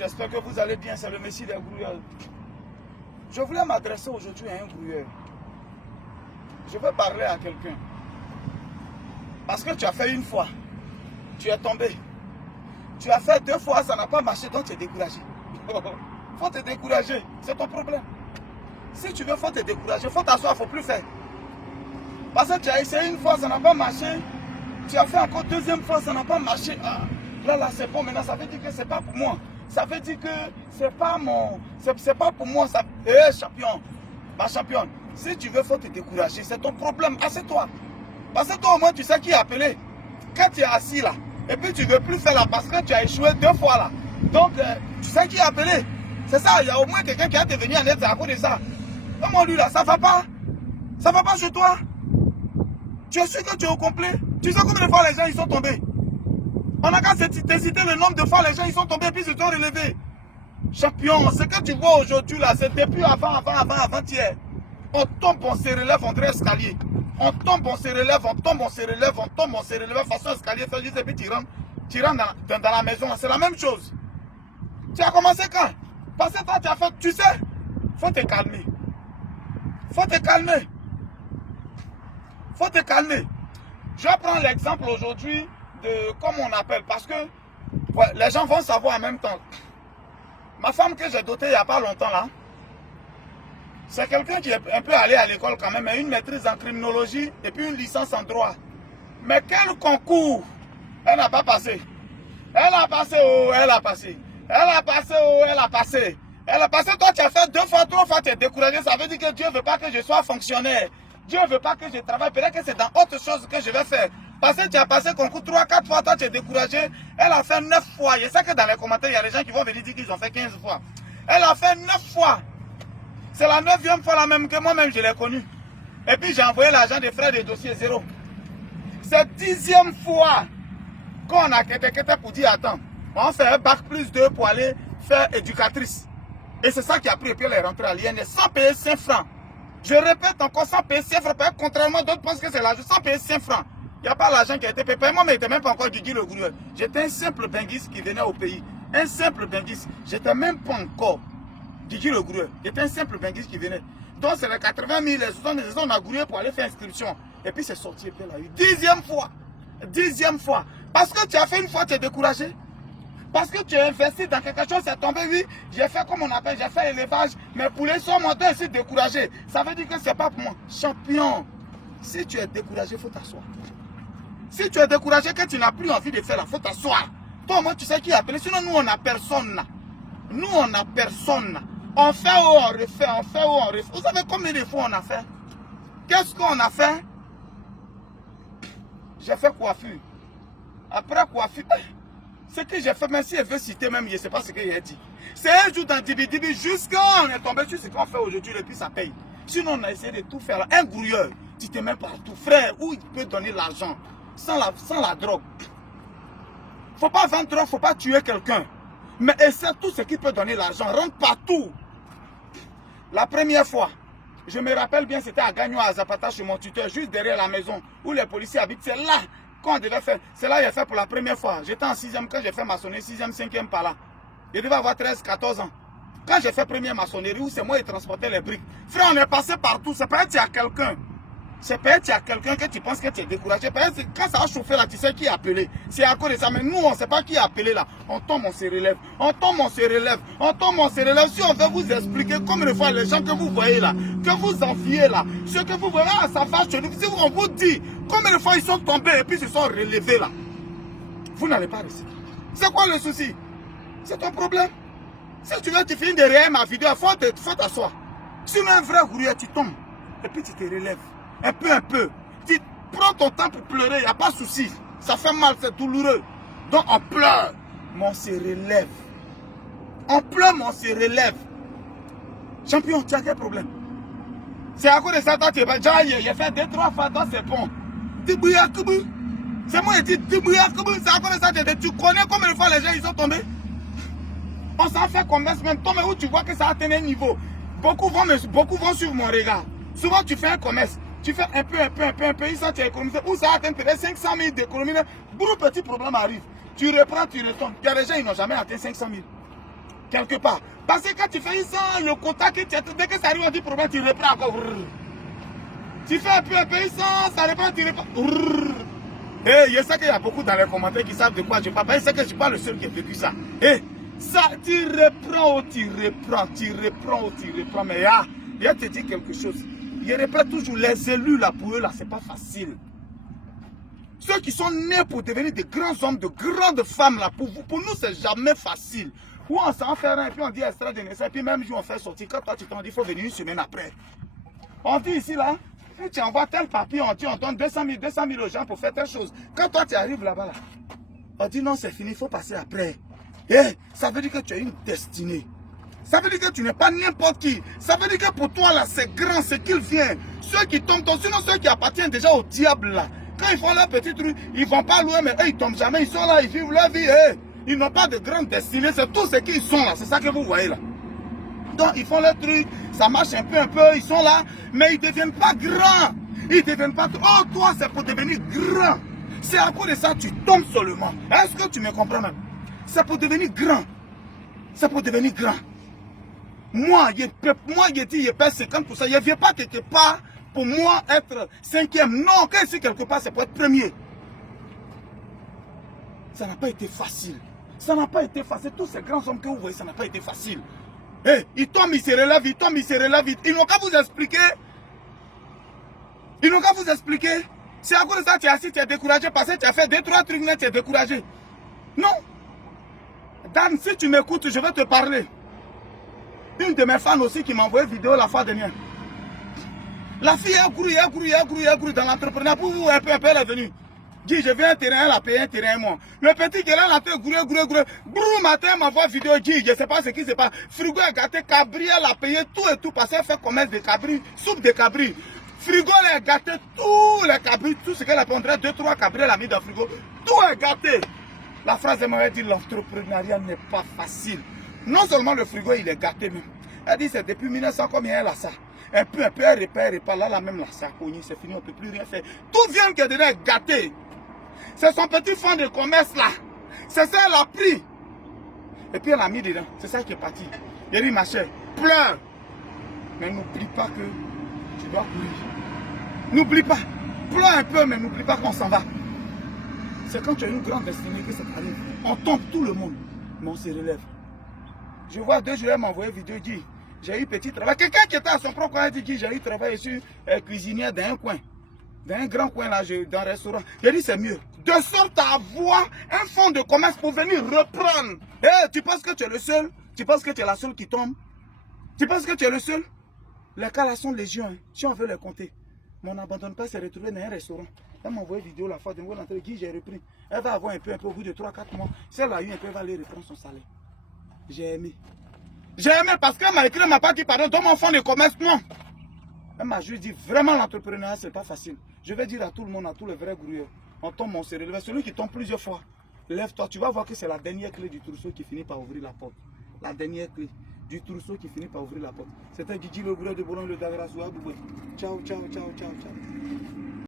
J'espère que vous allez bien, c'est le Messie des grouilleurs. Je voulais m'adresser aujourd'hui à un grouilleur. Je veux parler à quelqu'un. Parce que tu as fait une fois, tu es tombé. Tu as fait 2 fois, ça n'a pas marché, donc tu es découragé. Faut te décourager, c'est ton problème. Si tu veux, faut te décourager, faut t'asseoir, faut plus faire. Parce que tu as essayé une fois, ça n'a pas marché. Tu as fait encore 2e fois, ça n'a pas marché. Ah, là, c'est bon, maintenant, ça veut dire que c'est pas pour moi. Ça veut dire que c'est pas mon... C'est pas pour moi, ça... champion, ma championne, si tu veux, faut te décourager, c'est ton problème, assieds-toi. Parce que toi, au moins, tu sais qui est appelé. Quand tu es assis là, et puis tu ne veux plus faire là, parce que tu as échoué 2 fois là. Donc, tu sais qui est appelé. C'est ça, il y a au moins quelqu'un qui a te venir en aide à cause de ça. Comment lui là, ça va pas? Ça va pas chez toi? Tu es sûr que tu es au complet? Tu sais combien de fois les gens ils sont tombés? On n'a qu'à te citer le nombre de fois les gens ils sont tombés et puis ils se sont relevés. Champion, ce que tu vois aujourd'hui là, c'est depuis avant-hier. On tombe, on se relève, on dirait escalier. On tombe, on se relève, on tombe, on se relève, on tombe, on se relève, façon escalier, et puis tu rentres dans la maison. C'est la même chose. Tu as commencé quand? Parce que toi, tu as fait, tu sais, faut te calmer. Faut te calmer. Faut te calmer. Je vais prendre l'exemple aujourd'hui de, comme on appelle, parce que ouais, les gens vont savoir en même temps. Ma femme que j'ai dotée il n'y a pas longtemps là, c'est quelqu'un qui est un peu allé à l'école quand même, mais une maîtrise en criminologie et puis une licence en droit. Mais quel concours elle n'a pas passé. Elle a passé, oh, elle a passé. Elle a passé, oh, elle a passé. Elle a passé, toi tu as fait 2 fois, 3 fois, tu es découragé. Ça veut dire que Dieu ne veut pas que je sois fonctionnaire. Dieu ne veut pas que je travaille. Peut-être que c'est dans autre chose que je vais faire. Parce que tu as passé concours 3, 4 fois, toi tu es découragé. Elle a fait 9 fois. Je sais que dans les commentaires, il y a des gens qui vont venir dire qu'ils ont fait 15 fois. Elle a fait 9 fois. C'est la 9e fois la même que moi-même je l'ai connue. Et puis j'ai envoyé l'argent des frais de dossier 0. C'est 10e fois qu'on a quitté pour dire attends, on fait un bac plus 2 pour aller faire éducatrice. Et c'est ça qui a pris et puis elle est rentrée à l'INS sans payer 5 francs. Je répète encore, sans payer 5 francs. Contrairement à d'autres pensent que c'est l'argent, sans payer 5 francs. Il n'y a pas l'argent qui a été payé. Moi, mais il n'était même pas encore Guigui le Gouroueur. J'étais un simple benguiste qui venait au pays. Un simple benguiste. J'étais même pas encore Guigui le Gouroueur. J'étais un simple benguiste qui venait. Donc c'est les 80 000, les 70 000, on a grouillé pour aller faire inscription. Et puis c'est sorti et puis elle a eu 10e fois. 10e fois. Parce que tu as fait une fois, tu es découragé. Parce que tu as investi dans quelque chose, c'est tombé, oui. J'ai fait comme on appelle, j'ai fait élevage. Mais pour les sommes, on doit essayer de décourager. Ça veut dire que c'est pas pour moi. Champion, si tu es découragé, il faut t'asseoir. Si tu es découragé, que tu n'as plus envie de faire là, il faut t'asseoir. Toi, moi, tu sais qui appelle. Sinon, nous, on n'a personne là. Nous, on n'a personne là. On fait ou on refait, on fait ou on refait. Vous savez combien de fois on a fait? Qu'est-ce qu'on a fait? J'ai fait coiffure. Après coiffure, ce que j'ai fait, même si elle veut citer même, je ne sais pas ce qu'il a dit. C'est un jour dans Dibi Dibi, jusqu'à on est tombé sur ce qu'on fait aujourd'hui, et puis ça paye. Sinon, on a essayé de tout faire là. Un grouilleur, tu te mets partout. Frère, où il peut donner l'argent sans la drogue. Faut pas vendre drogue, faut pas tuer quelqu'un. Mais essaie tout ce qui peut donner l'argent. Rentre partout. La première fois, je me rappelle bien, c'était à Gagnon, à Zapata, chez mon tuteur, juste derrière la maison où les policiers habitent. C'est là qu'on devait faire. C'est là que j'ai fait pour la première fois. J'étais en 6e quand j'ai fait maçonnerie, 6e, 5e par là. Je devais avoir 13, 14 ans. Quand j'ai fait première maçonnerie, où c'est moi qui transportais les briques. Frère, on est passé partout. C'est pas être il y a quelqu'un. C'est peut-être qu'il y a quelqu'un que tu penses que tu es découragé. Peut-être quand ça va chauffer là, tu sais qui est appelé. C'est à cause de ça. Mais nous, on ne sait pas qui est appelé là. On tombe, on se relève. On tombe, on se relève. On tombe, on se relève. Si on veut vous expliquer combien de fois les gens que vous voyez là, que vous enviez là, ceux que vous voyez là, ça va chez nous. Si on vous dit combien de fois ils sont tombés et puis ils se sont relevés là, vous n'allez pas réussir. C'est quoi le souci? C'est ton problème. Si tu veux, tu finis derrière ma vidéo, il faut t'asseoir. Sinon, un vrai grouilleur, tu tombes et puis tu te relèves. Un peu. Tu prends ton temps pour pleurer, il n'y a pas de souci. Ça fait mal, c'est douloureux. Donc on pleure, mais on se relève. On pleure, mais on se relève. Champion, tu as quel problème? C'est à cause de ça, toi, tu es pas déjà, il a fait 2-3 fois, toi, c'est bon. C'est moi qui dis, c'est à cause de ça, tu connais combien de fois les gens, ils sont tombés? On s'en fait commerce même. Toi, mais où tu vois que ça a atteint un niveau. Beaucoup vont suivre mon regard. Souvent, tu fais un commerce. Tu fais un peu, ils sont économisé. Où ça atteint peut-être 500 000 d'économie. Beaucoup petit problème arrive. Tu reprends, tu retombes. Il y a des gens, ils n'ont jamais atteint 500 000. quelque part. Parce que quand tu fais ça, le quota que tu as, dès que ça arrive, on dit problème, tu reprends encore. Tu fais un peu, ça, ça reprend, tu reprends. Et je sais qu'il y a beaucoup dans les commentaires qui savent de quoi je parle. Je sais que je ne suis pas le seul qui a vécu ça. Et ça, tu reprends, tu reprends. Mais je te dis quelque chose. Je répète toujours, les élus là, pour eux là, c'est pas facile. Ceux qui sont nés pour devenir de grands hommes, de grandes femmes là, pour nous, c'est jamais facile. Ou on s'en fait un, et puis on dit extrait de naissance, et puis même jour on fait sortir. Quand toi tu t'en dis, il faut venir une semaine après. On dit ici là, si tu envoies tel papier, on dit on donne 200 000 aux gens pour faire telle chose. Quand toi tu arrives là-bas, là, on dit non, c'est fini, il faut passer après. Et ça veut dire que tu as une destinée. Ça veut dire que tu n'es pas n'importe qui. Ça veut dire que pour toi là, c'est grand, c'est qu'il vient. Ceux qui tombent, sinon ceux qui appartiennent déjà au diable là. Quand ils font leur petit truc, ils ne vont pas loin, mais eux, ils ne tombent jamais. Ils sont là, ils vivent leur vie. Ils n'ont pas de grande destinée. C'est tout ce qu'ils sont là. C'est ça que vous voyez là. Donc, ils font leur truc. Ça marche un peu. Ils sont là. Mais ils ne deviennent pas grands. Ils ne deviennent pas... Oh, toi, c'est pour devenir grand. C'est à cause de ça que tu tombes seulement. Est-ce que tu me comprends même? C'est pour devenir grand. C'est pour devenir grand. Moi, je dis, je paie 50%. Je ne viens pas quelque part pour moi être 5e. Non, quand je suis quelque part, c'est pour être premier. Ça n'a pas été facile. Ça n'a pas été facile. Tous ces grands hommes que vous voyez, ça n'a pas été facile. Ils tombent, ils se relèvent, ils tombent, ils se relèvent. Ils n'ont qu'à vous expliquer. Ils n'ont qu'à vous expliquer. C'est à cause de ça que tu es assis, tu es découragé parce que tu as fait 2-3 trucs, mais tu es découragé. Non. Dan, si tu m'écoutes, je vais te parler. Une de mes fans aussi qui m'a envoyé une vidéo la fois dernière. La fille a couru dans l'entrepreneuriat. Un peu, elle est venue. Dit, je viens un terrain, elle a payé un terrain, moi. Le petit qui est là, elle a fait Brou, matin, elle m'envoie une vidéo. Dit, je ne sais pas ce qui se passe. Frigo est gâté, cabri, elle a payé tout et tout. Parce qu'elle fait commerce de cabri, soupe de cabri. Frigo, elle a gâté tous les cabris, tout ce qu'elle a pris. 2-3 cabris, elle a mis dans le frigo. Tout est gâté. La phrase, elle m'avait dit, l'entrepreneuriat n'est pas facile. Non seulement le frigo, il est gâté même. Elle dit, c'est depuis 1900, combien elle a ça? Un peu, elle répare, là, là même, là, ça a cogné, c'est fini, on ne peut plus rien faire. Tout vient qu'elle devait être gâté. C'est son petit fonds de commerce, là. C'est ça, elle a pris. Et puis, elle a mis dedans. C'est ça qui est parti. Elle dit, ma chère, pleure. Mais n'oublie pas que tu dois courir. N'oublie pas. Pleure un peu, mais n'oublie pas qu'on s'en va. C'est quand tu as une grande destinée que ça t'arrive. On tombe tout le monde, mais on se relève. Je vois 2 jours, elle m'a envoyé une vidéo, dit, j'ai eu petit travail. Quelqu'un qui était à son propre coin a dit, j'ai eu travail, je suis cuisinière dans un coin. Dans un grand coin là, dans un restaurant. J'ai dit, c'est mieux. De sorte à avoir un fonds de commerce pour venir reprendre. Tu penses que tu es le seul? Tu penses que tu es la seule qui tombe? Tu penses que tu es le seul? Les cas là sont légion, hein. Si on veut les compter. Mais on n'abandonne pas, se retrouver dans un restaurant. Elle m'a envoyé une vidéo la fois de moi, j'ai repris. Elle va avoir un peu, au bout de 3-4 mois. Si elle a eu un peu, elle va aller reprendre son salaire. J'ai aimé. J'ai aimé parce qu'elle m'a écrit, elle m'a pas dit, pardon, donne mon fonds de commerce, non. Elle m'a juste dit, vraiment l'entrepreneuriat, c'est pas facile. Je vais dire à tout le monde, à tous les vrais grouilleurs, on tombe, on se relève. Celui qui tombe plusieurs fois, lève-toi, tu vas voir que c'est la dernière clé du trousseau qui finit par ouvrir la porte. La dernière clé du trousseau qui finit par ouvrir la porte. C'était Gigi le grouilleur de Boulogne, le Davera Ciao, ciao, ciao, ciao, ciao.